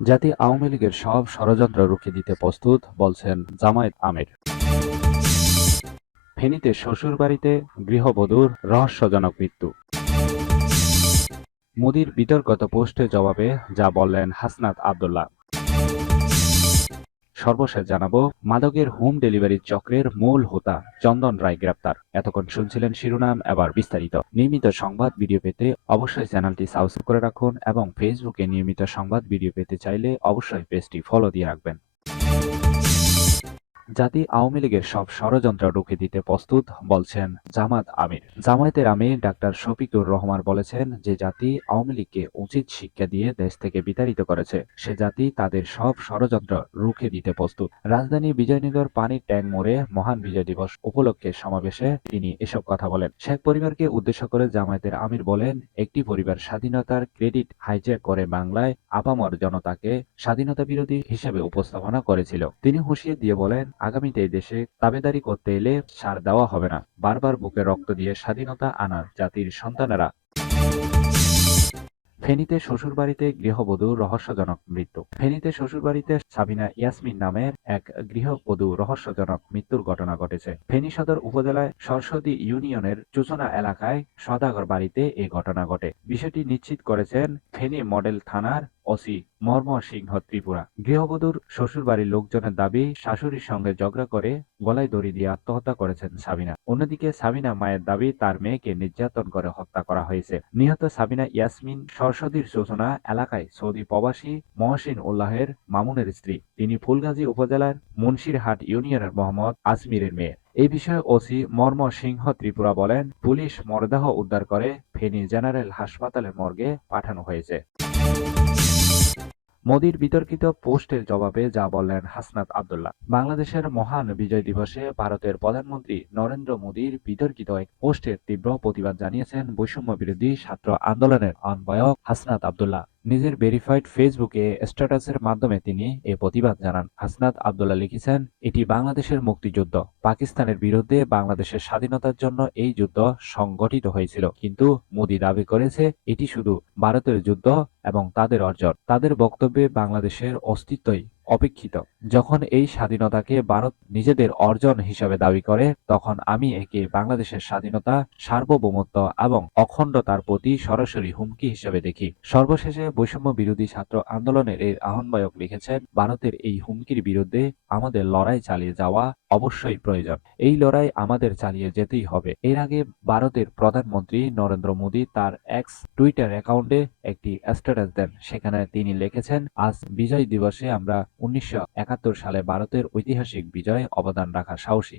জাতীয় আওয়ামী লীগের সব ষড়যন্ত্র রুখে দিতে প্রস্তুত, বলছেন জামায়াত আমির। ফেনীতে শ্বশুরবাড়িতে গৃহবধূর রহস্যজনক মৃত্যু। মোদির বিতর্কিত পোস্টের জবাবে যা বললেন হাসনাত আব্দুল্লাহ। সর্বশেষ জানাবো, মাদকের হোম ডেলিভারি চক্রের মূল হোতা চন্দন রায় গ্রেপ্তার। এতক্ষণ শুনছিলেন শিরোনাম, এবার বিস্তারিত। নিয়মিত সংবাদ ভিডিও পেতে অবশ্যই চ্যানেলটি সাবস্ক্রাইব করে রাখুন এবং ফেসবুকে নিয়মিত সংবাদ ভিডিও পেতে চাইলে অবশ্যই পেজটি ফলো দিয়ে রাখবেন। জাতীয় আওয়ামী লীগের সব ষড়যন্ত্র রুখে দিতে প্রস্তুত, বলছেন জামায়াত আমির। জামায়াতের আমির ডাক্তার শফিকুর রহমান বলেছেন যে জাতি আওয়ামী লীগকে উচিত শিক্ষা দিয়ে দেশ থেকে বিতাড়িত করেছে, সে জাতি তাদের সব ষড়যন্ত্র রুখে দিতে প্রস্তুত। রাজধানী বিজয়নগর পানির ট্যাঙ্ক মোড়ে মহান বিজয় দিবস উপলক্ষে সমাবেশে তিনি এসব কথা বলেন। শেখ পরিবারকে উদ্দেশ্য করে জামায়াতের আমির বলেন, একটি পরিবার স্বাধীনতার ক্রেডিট হাইজ্যাক করে বাংলায় আপামর জনতাকে স্বাধীনতা বিরোধী হিসেবে উপস্থাপনা করেছিল। তিনি হুঁশিয়ারি দিয়ে বলেন, আগামীতে এই দেশে তাবেদারি করতে এলে ছাড় দেওয়া হবে না। বারবার বুকে রক্ত দিয়ে স্বাধীনতা আনা জাতির সন্তানেরা। ফেনীতে শ্বশুরবাড়িতে গৃহবধূর রহস্যজনক মৃত্যু। ফেনীতে শ্বশুরবাড়িতে সাবিনা ইয়াসমিন নামের এক গৃহবধূ রহস্যজনক মৃত্যুর ঘটনা ঘটেছে। ফেনী সদর উপজেলায় সরস্বতী ইউনিয়নের চুচনা এলাকায় সদাগর বাড়িতে এই ঘটনা ঘটে। বিষয়টি নিশ্চিত করেছেন ফেনী মডেল থানার ওসি মর্ম সিংহ ত্রিপুরা। গৃহবধূর শ্বশুরবাড়ির লোকজনের দাবি, শাশুড়ির সঙ্গে ঝগড়া করে গলায় দড়ি দিয়ে আত্মহত্যা করেছেন সাবিনা। অন্যদিকে সাবিনা মায়ের দাবি, তার মেয়েকে নির্যাতন করে হত্যা করা হয়েছে। নিহত সাবিনা ইয়াসমিন সরস্বতীর চোচনা এলাকায় সৌদি প্রবাসী মহসিন উল্লাহের মামুনের স্ত্রী। তিনি ফুলগাজী উপজেলার মুন্সিরহাট ইউনিয়নের মোহাম্মদ আজমিরের মেয়ে। এই বিষয়ে ওসি মর্ম সিংহ ত্রিপুরা বলেন, পুলিশ মরদেহ উদ্ধার করে ফেনী জেনারেল হাসপাতালের মর্গে পাঠানো হয়েছে। মোদির বিতর্কিত পোস্টের জবাবে যা বললেন হাসনাত আব্দুল্লাহ। বাংলাদেশের মহান বিজয় দিবসে ভারতের প্রধানমন্ত্রী নরেন্দ্র মোদির বিতর্কিত এক পোস্টের তীব্র প্রতিবাদ জানিয়েছেন বৈষম্য বিরোধী ছাত্র আন্দোলনের আহ্বায়ক হাসনাত আব্দুল্লাহ। নিজের ভেরিফাইড ফেসবুকে স্ট্যাটাসের মাধ্যমে তিনি এ প্রতিবাদ জানান। হাসনাত আব্দুল্লাহ লিখেছেন, এটি বাংলাদেশের মুক্তিযুদ্ধ। পাকিস্তানের বিরুদ্ধে বাংলাদেশের স্বাধীনতার জন্য এই যুদ্ধ সংগঠিত হয়েছিল, কিন্তু মোদি দাবি করেছে এটি শুধু ভারতের যুদ্ধ এবং তাদের অর্জন। তাদের বক্তব্যে বাংলাদেশের অস্তিত্বই অপেক্ষিত। যখন এই স্বাধীনতাকে ভারত নিজেদের অর্জন হিসেবে দাবি করে, তখন আমি একে বাংলাদেশের স্বাধীনতা, সার্বভৌমত্ব এবং অখণ্ডতার প্রতি সরাসরি হুমকি হিসেবে দেখি। সর্বশেষে বৈষম্য বিরোধী ছাত্র আন্দোলনের এর আহ্বায়ক লিখেছেন, ভারতের এই হুমকির বিরুদ্ধে আমাদের লড়াই চালিয়ে যাওয়া অবশ্যই প্রয়োজন। এই লড়াই আমাদের চালিয়ে যেতেই হবে। এর আগে ভারতের প্রধানমন্ত্রী নরেন্দ্র মোদী তার এক্স টুইটার অ্যাকাউন্টে একটি স্ট্যাটাস দেন। সেখানে তিনি লিখেছেন, আজ বিজয় দিবসে আমরা 1971 সালে ভারতের ঐতিহাসিক বিজয়ে অবদান রাখা সাহসী।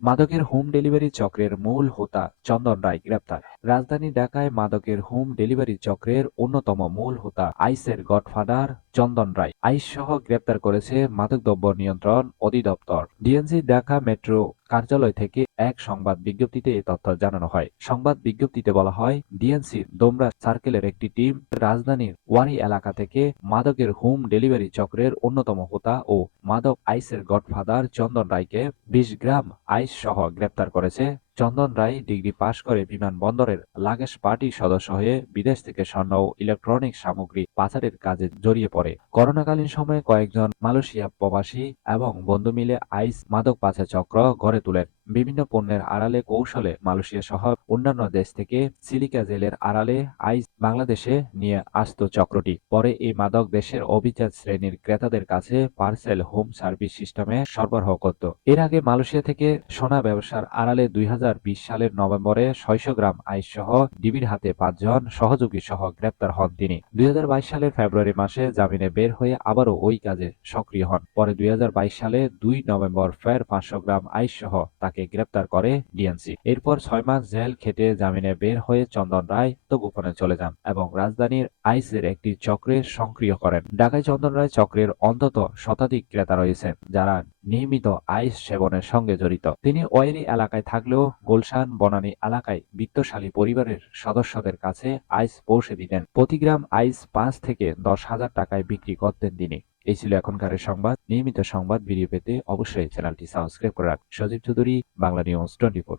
মাদকের হোম ডেলিভারি চক্রের মূল হোতা চন্দন রায় গ্রেপ্তার। রাজধানী ঢাকায় মাদকের হোম ডেলিভারি চক্রের অন্যতম মূল হোতা আইসের গডফাদার চন্দন রায় আইস সহ গ্রেপ্তার করেছে মাদকদ্রব্য নিয়ন্ত্রণ অধিদপ্তর। ডিএনসি ঢাকা মেট্রো কার্যালয় থেকে এক সংবাদ বিজ্ঞপ্তিতে এ তথ্য জানানো হয়। সংবাদ বিজ্ঞপ্তিতে বলা হয়, ডিএনসি দোমরা সার্কেলের একটি টিম রাজধানীর ওয়ারি এলাকা থেকে মাদকের হোম ডেলিভারি চক্রের অন্যতম হোতা ও মাদক আইসের গডফাদার চন্দন রায়কে 20 গ্রাম আইস সহ গ্রেপ্তার করেছে। চন্দন রায় ডিগ্রি পাশ করে বিমানবন্দরের লাগেজ পার্টির সদস্য হয়ে বিদেশ থেকে স্বর্ণ ও ইলেকট্রনিক সামগ্রী পাচারের কাজে জড়িয়ে পড়ে। করোনাকালীন সময়ে কয়েকজন মালয়েশিয়া প্রবাসী এবং বন্ধু মিলে আইস মাদক পাচার চক্র গড়ে তোলেন। বিভিন্ন পণ্যের আড়ালে কৌশলে মালয়েশিয়া সহ অন্যান্য দেশ থেকে সিলিকা জেলের আড়ালে আইস বাংলাদেশে নিয়ে আসত চক্রটি। পরে এই মাদক দেশের অভিজাত শ্রেণীর ক্রেতাদের কাছে পার্সেল হোম সার্ভিস সিস্টেমে সরবরাহ করত। এর আগে মালয়েশিয়া থেকে সোনা ব্যবসার আড়ালে 2020 সালের নভেম্বরে 600 গ্রাম আইস সহ ডিবির হাতে 5 জন সহযোগী সহ গ্রেপ্তার হন তিনি। 2022 সালের ফেব্রুয়ারি মাসে জামিনে বের হয়ে আবারও ওই কাজে সক্রিয় হন। পরে 2022 সালে 2 নভেম্বর ফের 500 গ্রাম আইস সহ তাকে গ্রেপ্তার করে ডিএনসি। এরপর 6 মাস জেল খেটে জামিনে বের হয়ে চন্দন রায় গোপনে চলে যান এবং রাজধানীর আইসের একটি চক্রে সক্রিয় করেন। ঢাকায় চন্দন রায় চক্রের অন্তত শতাধিক ক্রেতা রয়েছেন, যারা নিয়মিত আইস সেবনের সঙ্গে জড়িত। তিনি ওয়ারি এলাকায় থাকলেও গুলশান বনানী এলাকায় বিত্তশালী পরিবারের সদস্যদের কাছে আইস পৌঁছে দিতেন। প্রতি গ্রাম আইস 5 থেকে 10,000 টাকায় বিক্রি করতেন তিনি। এই ছিল এখনকার সংবাদ। নিয়মিত সংবাদ ভিডিও পেতে অবশ্যই চ্যানেলটি সাবস্ক্রাইব করে রাখুন। সজীব চৌধুরী, বাংলা নিউজ 24।